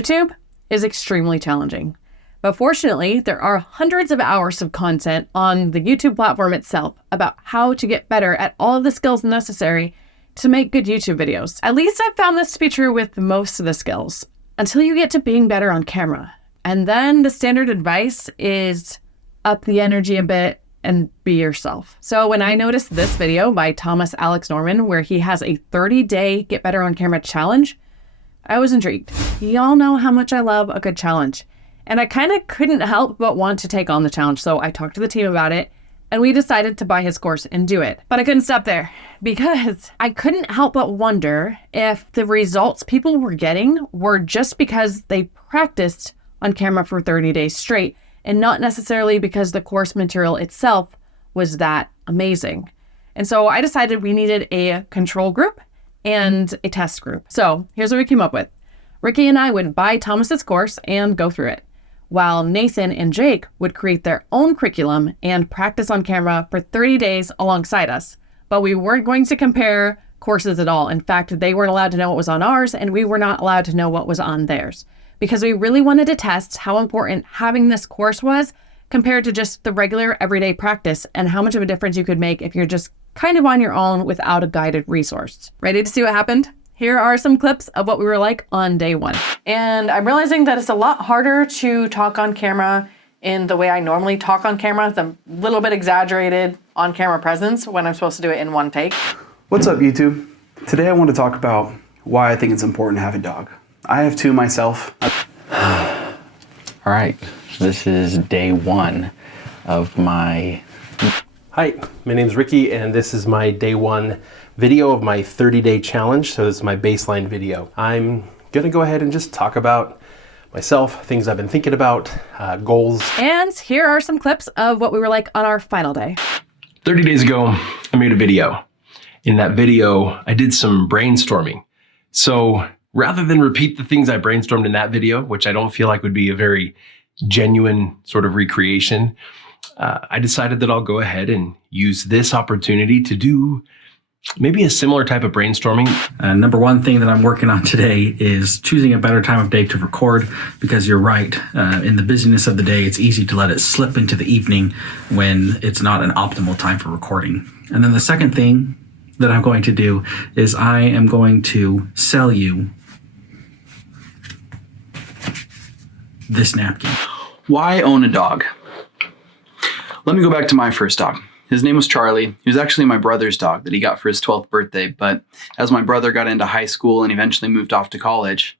YouTube is extremely challenging. But fortunately, there are hundreds of hours of content on the YouTube platform itself about how to get better at all of the skills necessary to make good YouTube videos. At least I've found this to be true with most of the skills, until you get to being better on camera. And then the standard advice is up the energy a bit and be yourself. So when I noticed this video by Thomas Alex Norman, where he has a 30-day Get Better on Camera challenge, I was intrigued. Y'all know how much I love a good challenge. And I kind of couldn't help but want to take on the challenge. So I talked to the team about it and we decided to buy his course and do it. But I couldn't stop there because I couldn't help but wonder if the results people were getting were just because they practiced on camera for 30 days straight and not necessarily because the course material itself was that amazing. And so I decided we needed a control group and a test group. So here's what we came up with. Ricky and I would buy Thomas's course and go through it, while Nathan and Jake would create their own curriculum and practice on camera for 30 days alongside us. But we weren't going to compare courses at all. In fact, they weren't allowed to know what was on ours and we were not allowed to know what was on theirs, because we really wanted to test how important having this course was compared to just the regular everyday practice and how much of a difference you could make if you're just kind of on your own without a guided resource. Ready to see what happened? Here are some clips of what we were like on day one. And I'm realizing that it's a lot harder to talk on camera in the way I normally talk on camera, the little bit exaggerated on camera presence when I'm supposed to do it in one take. What's up, YouTube? Today I want to talk about why I think it's important to have a dog. I have two myself. All right, this is day one of my... Hi, my name is Ricky and this is my day one video of my 30-day challenge. So this is my baseline video. I'm gonna go ahead and just talk about myself, things I've been thinking about, goals. And here are some clips of what we were like on our final day. 30 days ago, I made a video. In that video, I did some brainstorming. So rather than repeat the things I brainstormed in that video, which I don't feel like would be a very genuine sort of recreation, I decided that I'll go ahead and use this opportunity to do maybe a similar type of brainstorming. Number one thing that I'm working on today is choosing a better time of day to record, because you're right, in the busyness of the day, it's easy to let it slip into the evening when it's not an optimal time for recording. And then the second thing that I'm going to do is I am going to sell you this napkin. Why own a dog? Let me go back to my first dog. His name was Charlie. He was actually my brother's dog that he got for his 12th birthday. But as my brother got into high school and eventually moved off to college,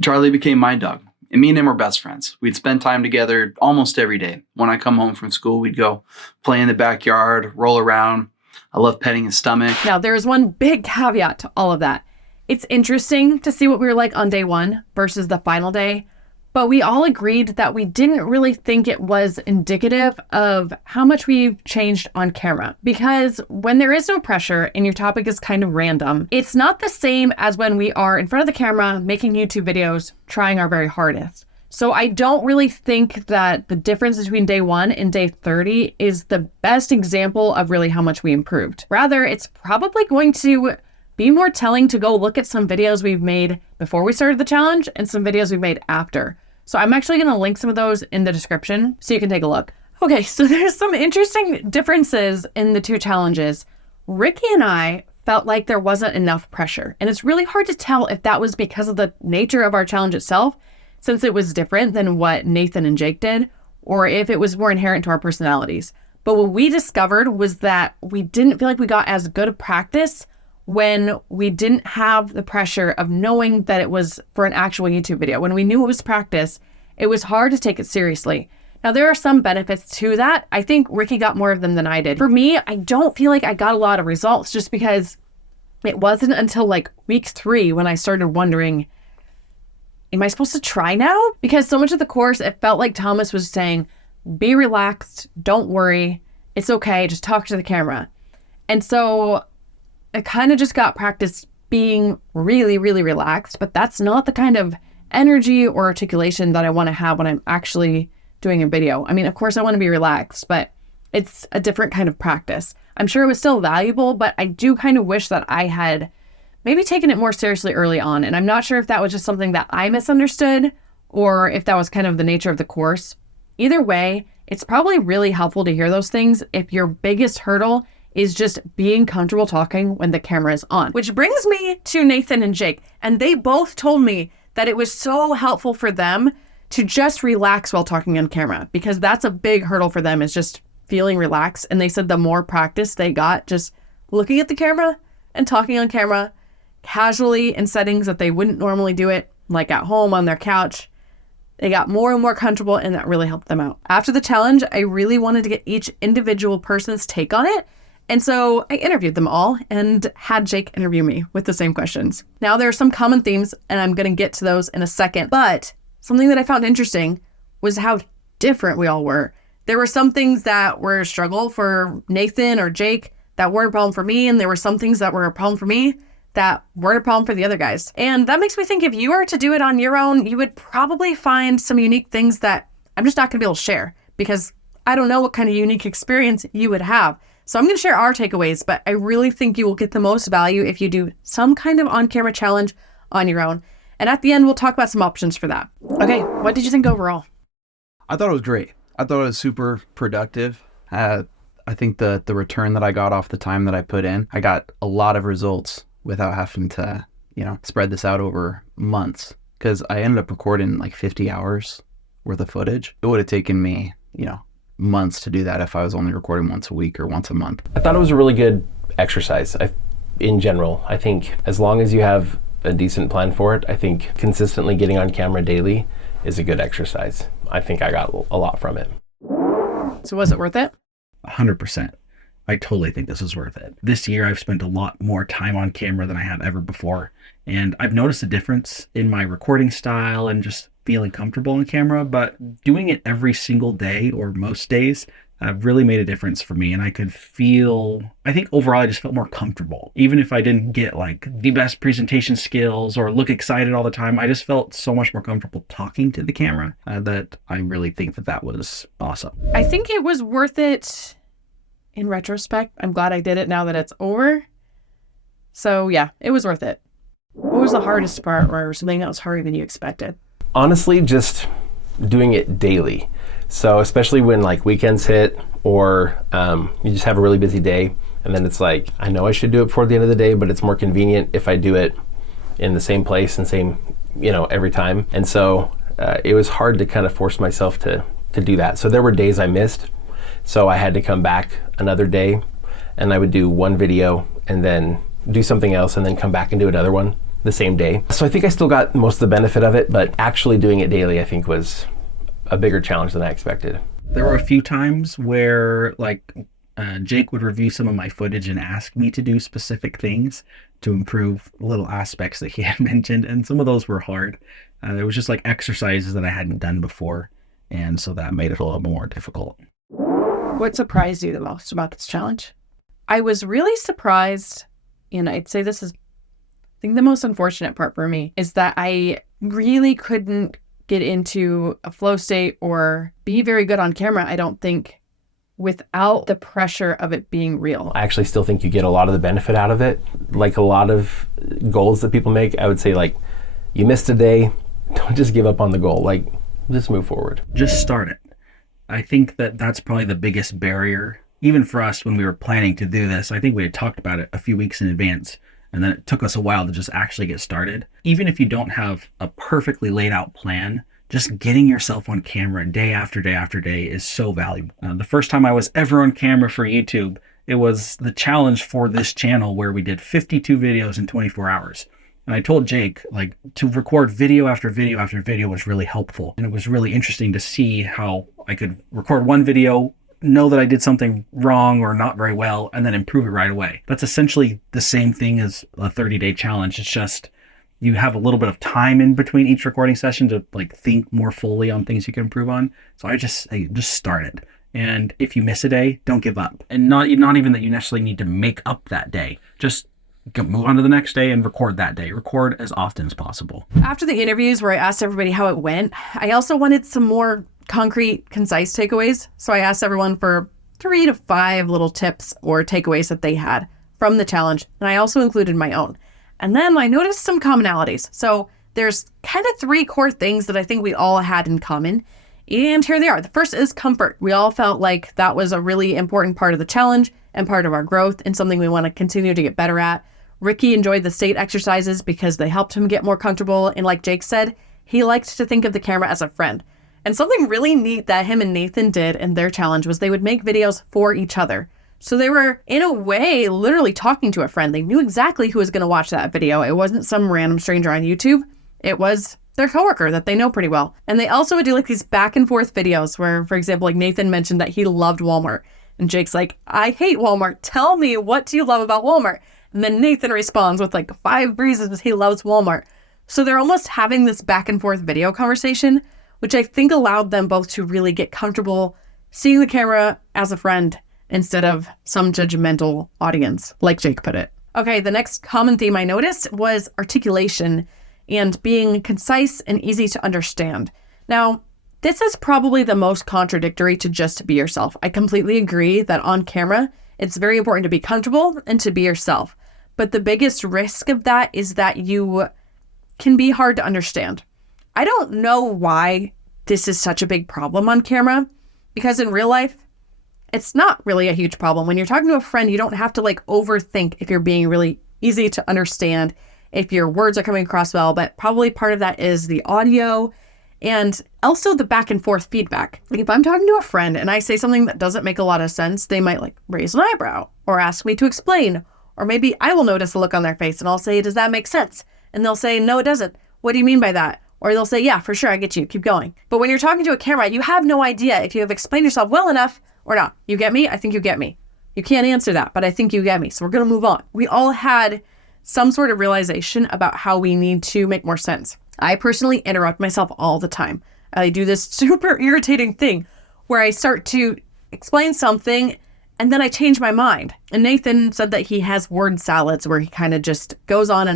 Charlie became my dog. And me and him were best friends. We'd spend time together almost every day. When I come home from school, we'd go play in the backyard, roll around. I love petting his stomach. Now, there is one big caveat to all of that. It's interesting to see what we were like on day one versus the final day. But we all agreed that we didn't really think it was indicative of how much we've changed on camera. Because when there is no pressure and your topic is kind of random, it's not the same as when we are in front of the camera making YouTube videos, trying our very hardest. So I don't really think that the difference between day one and day 30 is the best example of really how much we improved. Rather, it's probably going to be more telling to go look at some videos we've made before we started the challenge and some videos we've made after. So I'm actually going to link some of those in the description so you can take a look. Okay, so there's some interesting differences in the two challenges. Ricky and I felt like there wasn't enough pressure, and it's really hard to tell if that was because of the nature of our challenge itself, since it was different than what Nathan and Jake did, or if it was more inherent to our personalities. But what we discovered was that we didn't feel like we got as good a practice when we didn't have the pressure of knowing that it was for an actual YouTube video. When we knew it was practice, it was hard to take it seriously. Now, there are some benefits to that. I think Ricky got more of them than I did. For me, I don't feel like I got a lot of results just because it wasn't until like week 3 when I started wondering, am I supposed to try now? Because so much of the course, it felt like Thomas was saying, be relaxed, don't worry, it's okay, just talk to the camera. And so I kind of just got practice being really, really relaxed, but that's not the kind of energy or articulation that I want to have when I'm actually doing a video. I mean, of course I want to be relaxed, but it's a different kind of practice. I'm sure it was still valuable, but I do kind of wish that I had maybe taken it more seriously early on. And I'm not sure if that was just something that I misunderstood or if that was kind of the nature of the course. Either way, it's probably really helpful to hear those things if your biggest hurdle is just being comfortable talking when the camera is on. Which brings me to Nathan and Jake. And they both told me that it was so helpful for them to just relax while talking on camera, because that's a big hurdle for them, is just feeling relaxed. And they said the more practice they got just looking at the camera and talking on camera casually in settings that they wouldn't normally do it, like at home on their couch, they got more and more comfortable, and that really helped them out. After the challenge, I really wanted to get each individual person's take on it. And so I interviewed them all and had Jake interview me with the same questions. Now there are some common themes, and I'm going to get to those in a second, but something that I found interesting was how different we all were. There were some things that were a struggle for Nathan or Jake that weren't a problem for me, and there were some things that were a problem for me that weren't a problem for the other guys. And that makes me think if you were to do it on your own, you would probably find some unique things that I'm just not going to be able to share, because I don't know what kind of unique experience you would have. So I'm going to share our takeaways, but I really think you will get the most value if you do some kind of on-camera challenge on your own. And at the end, we'll talk about some options for that. Okay, what did you think overall? I thought it was great. I thought it was super productive. I think the return that I got off the time that I put in, I got a lot of results without having to, spread this out over months, because I ended up recording like 50 hours worth of footage. It would have taken me, months to do that if I was only recording once a week or once a month. I thought it was a really good exercise. In general, I think as long as you have a decent plan for it, I think consistently getting on camera daily is a good exercise. I think I got a lot from it. So was it worth it? 100%. I totally think this is worth it. This year, I've spent a lot more time on camera than I have ever before. And I've noticed a difference in my recording style and just feeling comfortable on camera, but doing it every single day or most days really made a difference for me. And I think overall I just felt more comfortable. Even if I didn't get like the best presentation skills or look excited all the time, I just felt so much more comfortable talking to the camera that I really think that was awesome. I think it was worth it in retrospect. I'm glad I did it now that it's over. So yeah, it was worth it. What was the hardest part, or something that was harder than you expected? Honestly, just doing it daily. So especially when like weekends hit, or you just have a really busy day, and then it's like, I know I should do it before the end of the day, but it's more convenient if I do it in the same place and same, every time. And so it was hard to kind of force myself to do that. So there were days I missed. So I had to come back another day, and I would do one video and then do something else and then come back and do another one the same day. So I think I still got most of the benefit of it, but actually doing it daily, I think, was a bigger challenge than I expected. There were a few times where Jake would review some of my footage and ask me to do specific things to improve little aspects that he had mentioned, and some of those were hard. It was just like exercises that I hadn't done before, and so that made it a little more difficult. What surprised you the most about this challenge? I was really surprised, and I'd say this is, I think the most unfortunate part for me, is that I really couldn't get into a flow state or be very good on camera, I don't think, without the pressure of it being real. I actually still think you get a lot of the benefit out of it. Like a lot of goals that people make, I would say, like, you missed a day, don't just give up on the goal. Like, just move forward. Just start it. I think that's probably the biggest barrier, even for us when we were planning to do this. I think we had talked about it a few weeks in advance, and then it took us a while to just actually get started. Even if you don't have a perfectly laid out plan, just getting yourself on camera day after day after day is so valuable. The first time I was ever on camera for YouTube, it was the challenge for this channel where we did 52 videos in 24 hours. And I told Jake, to record video after video after video was really helpful. And it was really interesting to see how I could record one video, know that I did something wrong or not very well, and then improve it right away. That's essentially the same thing as a 30-day challenge. It's just you have a little bit of time in between each recording session to think more fully on things you can improve on. So I just start it. And if you miss a day, don't give up. And not even that you necessarily need to make up that day. Just move on to the next day and record that day. Record as often as possible. After the interviews where I asked everybody how it went, I also wanted some more concrete, concise takeaways. So I asked everyone for 3 to 5 little tips or takeaways that they had from the challenge. And I also included my own. And then I noticed some commonalities. So there's kind of 3 core things that I think we all had in common. And here they are. The first is comfort. We all felt like that was a really important part of the challenge and part of our growth and something we want to continue to get better at. Ricky enjoyed the state exercises because they helped him get more comfortable. And like Jake said, he liked to think of the camera as a friend. And something really neat that him and Nathan did in their challenge was they would make videos for each other. So they were, in a way, literally talking to a friend. They knew exactly who was going to watch that video. It wasn't some random stranger on YouTube. It was their coworker that they know pretty well. And they also would do like these back and forth videos where, for example, like Nathan mentioned that he loved Walmart. And Jake's like, I hate Walmart. Tell me, what do you love about Walmart? And then Nathan responds with like 5 reasons he loves Walmart. So they're almost having this back and forth video conversation, which I think allowed them both to really get comfortable seeing the camera as a friend instead of some judgmental audience, like Jake put it. Okay, the next common theme I noticed was articulation and being concise and easy to understand. Now, this is probably the most contradictory to just be yourself. I completely agree that on camera, it's very important to be comfortable and to be yourself. But the biggest risk of that is that you can be hard to understand. I don't know why this is such a big problem on camera, because in real life, it's not really a huge problem. When you're talking to a friend, you don't have to like overthink if you're being really easy to understand, if your words are coming across well, but probably part of that is the audio and also the back and forth feedback. Like if I'm talking to a friend and I say something that doesn't make a lot of sense, they might like raise an eyebrow or ask me to explain, or maybe I will notice a look on their face and I'll say, does that make sense? And they'll say, no, it doesn't. What do you mean by that? Or they'll say, yeah, for sure, I get you, keep going. But when you're talking to a camera, you have no idea if you have explained yourself well enough or not. You get me? I think you get me. You can't answer that, but I think you get me. So we're going to move on. We all had some sort of realization about how we need to make more sense. I personally interrupt myself all the time. I do this super irritating thing where I start to explain something and then I change my mind. And Nathan said that he has word salads where he kind of just goes on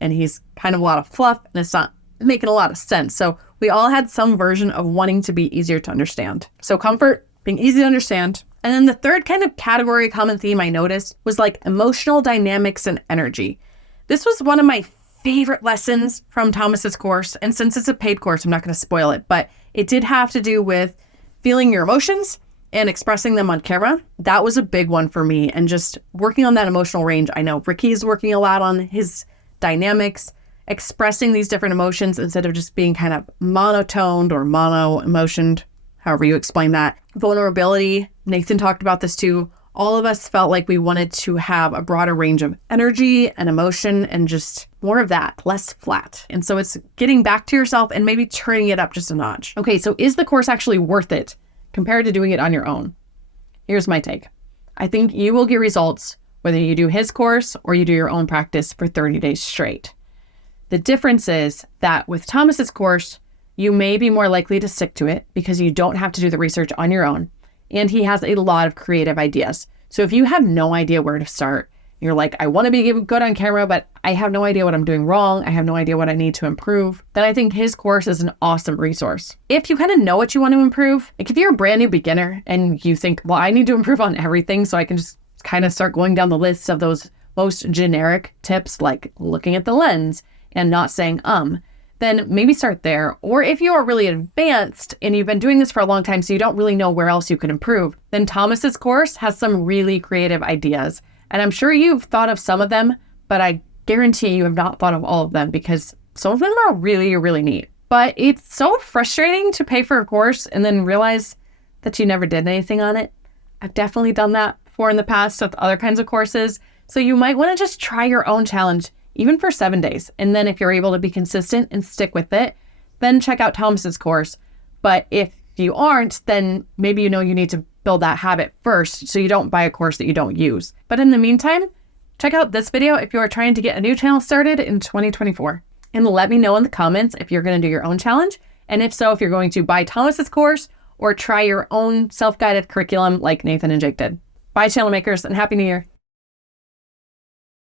and he's kind of a lot of fluff and it's not making a lot of sense. So we all had some version of wanting to be easier to understand. So comfort, being easy to understand. And then the third kind of category common theme I noticed was like emotional dynamics and energy. This was one of my favorite lessons from Thomas's course. And since it's a paid course, I'm not going to spoil it, but it did have to do with feeling your emotions and expressing them on camera. That was a big one for me. And just working on that emotional range. I know Ricky's working a lot on his dynamics, expressing these different emotions instead of just being kind of monotoned or mono-emotioned, however you explain that. Vulnerability, Nathan talked about this too. All of us felt like we wanted to have a broader range of energy and emotion and just more of that, less flat. And so it's getting back to yourself and maybe turning it up just a notch. Okay, so is the course actually worth it compared to doing it on your own? Here's my take. I think you will get results whether you do his course or you do your own practice for 30 days straight. The difference is that with Thomas's course, you may be more likely to stick to it because you don't have to do the research on your own. And he has a lot of creative ideas. So if you have no idea where to start, you're like, I want to be good on camera, but I have no idea what I'm doing wrong. I have no idea what I need to improve. Then I think his course is an awesome resource. If you kind of know what you want to improve, like if you're a brand new beginner and you think, well, I need to improve on everything so I can just kind of start going down the list of those most generic tips, like looking at the lens and not saying, then maybe start there. Or if you are really advanced and you've been doing this for a long time, so you don't really know where else you can improve, then Thomas's course has some really creative ideas. And I'm sure you've thought of some of them, but I guarantee you have not thought of all of them because some of them are really, really neat. But it's so frustrating to pay for a course and then realize that you never did anything on it. I've definitely done that before in the past with other kinds of courses. So you might want to just try your own challenge, even for 7 days. And then if you're able to be consistent and stick with it, then check out Thomas's course. But if you aren't, then maybe you know you need to build that habit first so you don't buy a course that you don't use. But in the meantime, check out this video if you are trying to get a new channel started in 2024. And let me know in the comments if you're going to do your own challenge. And if so, if you're going to buy Thomas's course or try your own self-guided curriculum like Nathan and Jake did. Bye, channel makers, and Happy New Year.